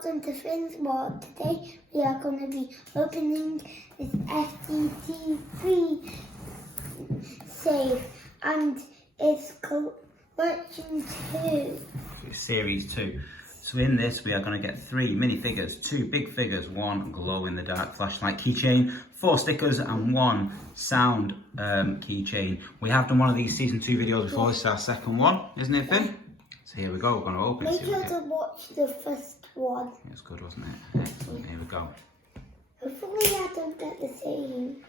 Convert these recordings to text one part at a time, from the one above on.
welcome to Finn's World. Today we are going to be opening this Fgteev safe, and it's collection 2. Series 2. So in this we are going to get 3 minifigures, 2 big figures, 1 glow-in-the-dark flashlight keychain, 4 stickers and 1 sound keychain. We have done one of these season 2 videos before. This is our second one, isn't it, Finn? So here we go, we're going to open it. Make sure to watch the first one. It was good, wasn't it? Excellent, here we go. Hopefully I don't get the same.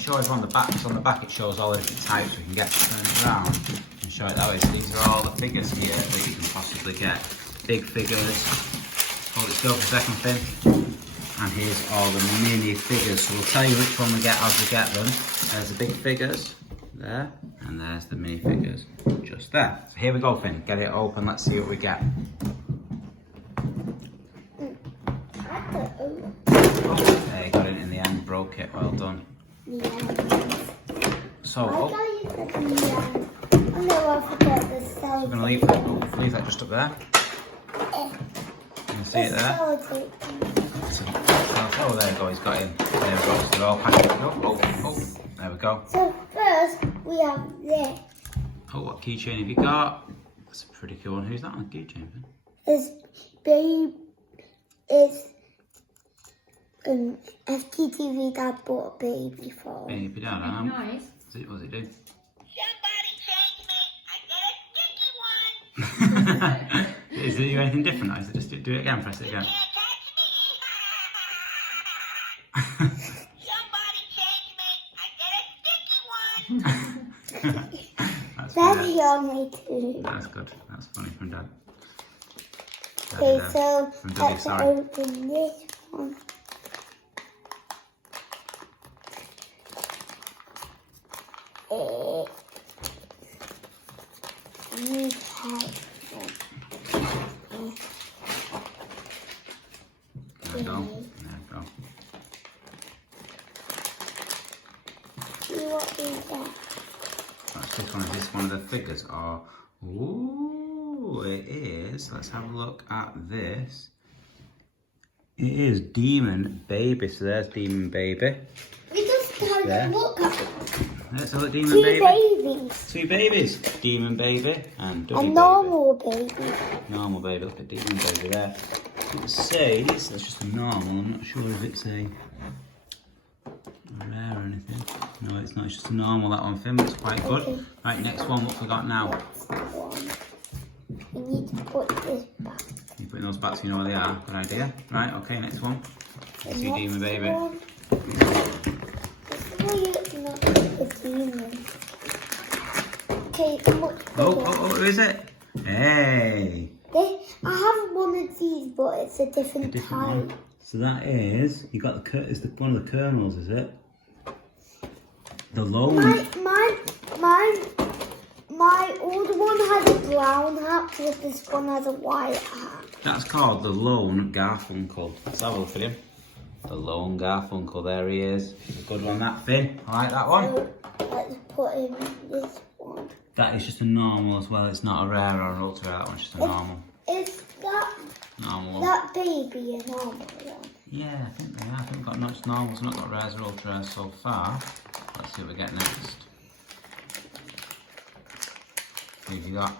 Show it on the back, because on the back it shows all the different types we can get turned around and show it that way. So these are all the figures here that you can possibly get. Big figures, hold it still for a second, Finn. And here's all the mini figures. So we'll tell you which one we get as we get them. There's the big figures there, and there's the mini figures just there. So here we go, Finn, get it open, let's see what we get. Oh, there you got it in the end, broke it, well done. So, I'm going to leave that just up there. Can you see it there? Oh, there we go, he's got in. There we go, so they're all packed. Oh, there we go. So first, we have this. Oh, what keychain have you got? That's a pretty cool one. Who's that on the keychain? It's Fgteev Dad bought a baby for. Baby Dad, nice. What does it do? Somebody change me. I get a sticky one. Is it do anything different? Or is it just do it again? Press it again. Somebody change me. I get a sticky one. That's That's yummy too. That's good. That's funny from Dad. Okay, so from Daddy, let's sorry. open this one. There we go. There we go. See what we get. That's this one. Is this one of the figures? Oh, ooh, it is. Let's have a look at this. It is Demon Baby. So there's Demon Baby. We just have a look at There's a little Demon two Baby. babies. 2 babies. Demon Baby and Dummy A Baby. normal baby. Normal baby. Look at Demon Baby there. It says that's just a normal. I'm not sure if it's a rare or anything. No, it's not. It's just a normal. That one, Finn. It's quite good. Okay. Right, next one. What we got now? That's the one. We need to put this back. You putting those back so you know where they are. Good idea. Right. Okay. Next one. Let's see Demon Baby. It's not the demon. Okay, much bigger. Oh, who is it? Hey. I have one of these, but it's a different type. One. So that is, you got the, is the one of the kernels, is it? The lone. My older one has a brown hat, but this one has a white hat. That's called the Lone Garfunkel. Let's have a look at him. The Lone Garfunkel, there he is. He's a good one, that, Finn. I like that one. So let's put in this one. That is just a normal as well. It's not a rare or an ultra rare. That one's just a normal. Is Normal. that baby a normal one? Yeah, I think they are. I think we've got not normals, not got rares or ultra rares so far. Let's see what we get next. Who have you got?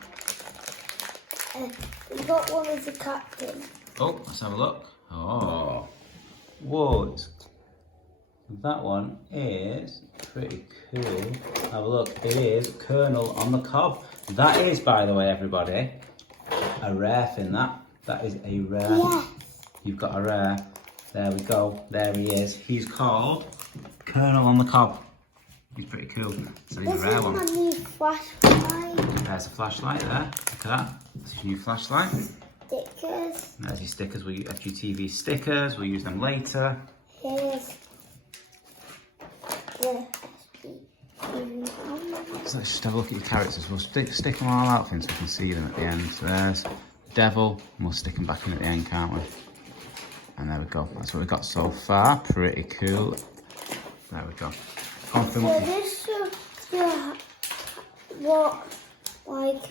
We got one as a captain. Oh, let's have a look. Oh, whoa! That one is pretty cool. Have a look. It is Colonel on the Cob. That is, by the way, everybody, a rare, Finn. That is a rare. Yes. You've got a rare. There we go. There he is. He's called Colonel on the Cob. He's pretty cool. So he's a rare one. This is my new flashlight. There's a flashlight there. Look at that. That's your new flashlight. Stickers. There's your stickers. We Fgteev stickers. We'll use them later. Here's the Fgteev. So let's just have a look at your characters. We'll stick them all out, Finn, so we can see them at the end. So there's devil, and we'll stick them back in at the end, can't we? And there we go. That's what we've got so far. Pretty cool. There we go. On, Fynn, So this shows you what, like,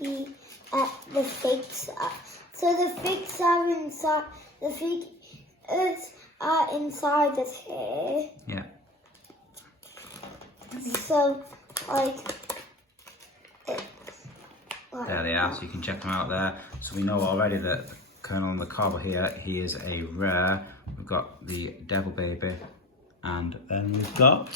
the figs are. So the figs are inside, the figures are inside of here. Yeah. So, like, There they are, so you can check them out there. So we know already that Colonel on the cover here, he is a rare. We've got the Devil Baby, and then we've got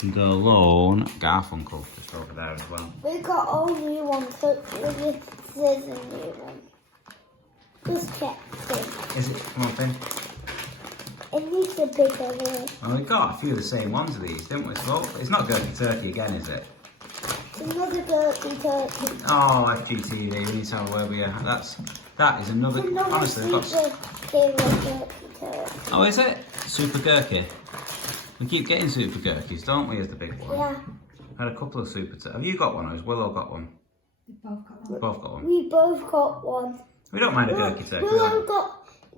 the Lone Garfunkel just over there as well. we got all new ones, so this is a new one. Just check it. Is it? Come on, Fynn. It needs a bigger one. Well, we've got a few of the same ones of these, didn't we? So it's not Gurky Turkey again, is it? It's another dirty turkey. Oh, Fgteev, we need to know where we are. That is another. Honestly, they've got. Turkey. Oh, is it? Super Gurky. We keep getting Super Gurkies, don't we, as the big one? Yeah. Had a couple of Super. Have you got one, or has Willow got one? We've both got one. Both got one. We both got one. We don't mind a Gurky Turkey. Willow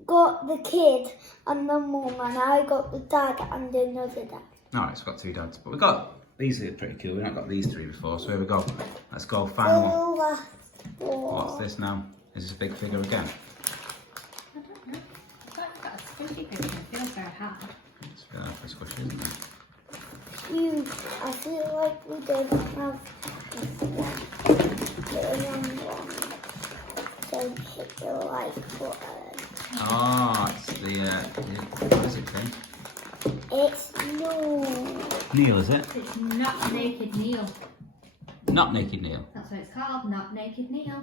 got the kid and the mum, and I got the dad and another dad. Alright, so we've got two dads. But we've got. These are pretty cool. We've not got these three before, so here we go. Let's go final one. What's this now? Is this a big figure again? I don't know. I thought you've got a squishy thing. It feels very hard. It's a bit like a squishy, isn't it? I feel like we don't have one. Don't hit the like button. Oh, it's what is it, Fynn? It's no. Neil, is it? It's Not Naked Neil. Not Naked Neil. That's what it's called. Not Naked Neil.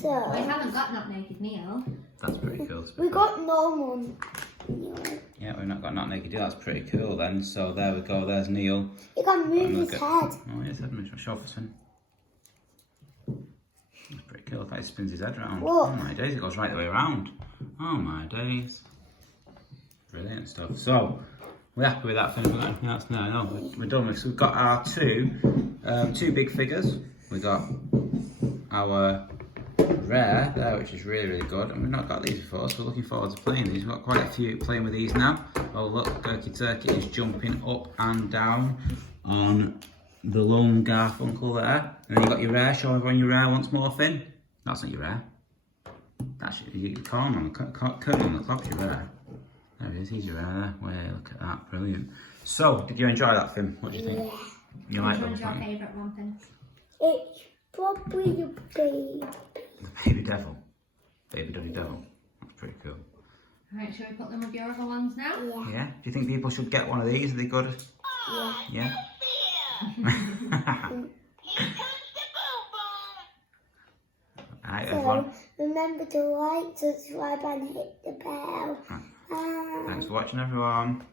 So We haven't got Not Naked Neil. That's pretty cool. we got normal. Yeah, we've not got Not Naked Neil. That's pretty cool then. So there we go. There's Neil. You can move his Look head. Oh, yes, head movement. Show for Fynn. That's pretty cool. If he spins his head around. Look. Oh my days, it goes right the way around. Oh my days. Brilliant stuff. So, we're happy with that, Fynn. We've got anything else now? No, we're done with. So we've got our two big figures. We got our rare there, which is really, really good. And we've not got these before, so we're looking forward to playing these. We've got quite a few playing with these now. Oh look, Gurky Turkey is jumping up and down on the Lone Garfunkel there. And then you've got your rare. Show everyone your rare once more, Fynn. That's not your rare. That's your corn on the curtain on the top, your rare. There he is, he's your rare there. Way, look at that, brilliant. So, did you enjoy that, Fynn? What do you think? You like Which those, one's your don't you? favourite one, Fynn? It's probably the baby. The Baby Devil. Baby Duddy Devil. That's pretty cool. Alright, shall we put them with your other ones now? Yeah. Yeah? Do you think people should get one of these? Are they good? Yeah. Yeah? Alright, everyone. So remember to like, subscribe, and hit the bell. Thanks for watching, everyone.